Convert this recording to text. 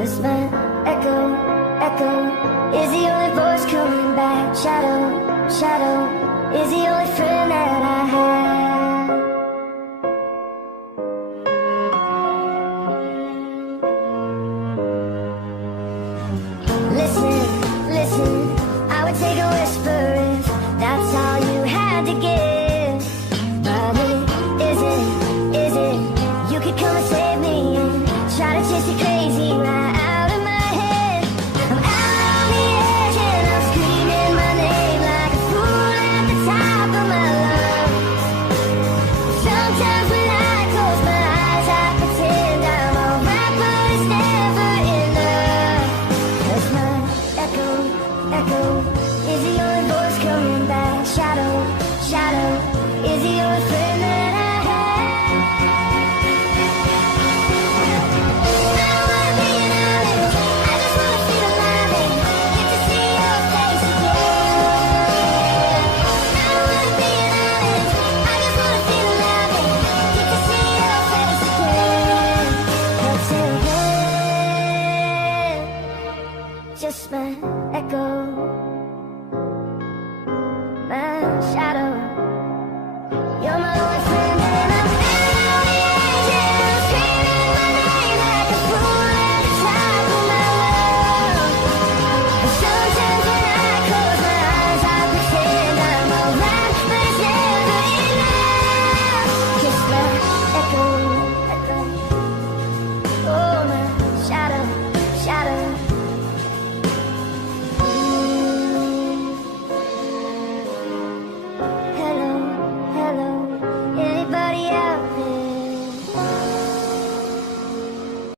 Just my echo, echo is the only voice coming back. Shadow, shadow is the only friend that I have. Listen, listen, I would take a whisper if that's all you had to give. But it isn't, you could come and save me and try to chase you crazy right out of my head. I'm out on the edge and I'm screaming my name like a fool at the top of my lungs. Sometimes when I close my eyes I pretend I'm alright, but it's never enough. 'Cause my echo, echo is the only voice coming back. Shadow, shadow is the only friend that I have. I don't wanna be an island, I just wanna feel alive and get to see your face again. I don't wanna be an island, I just wanna feel alive and get to see your face again. Until then, just my echo, my shadow.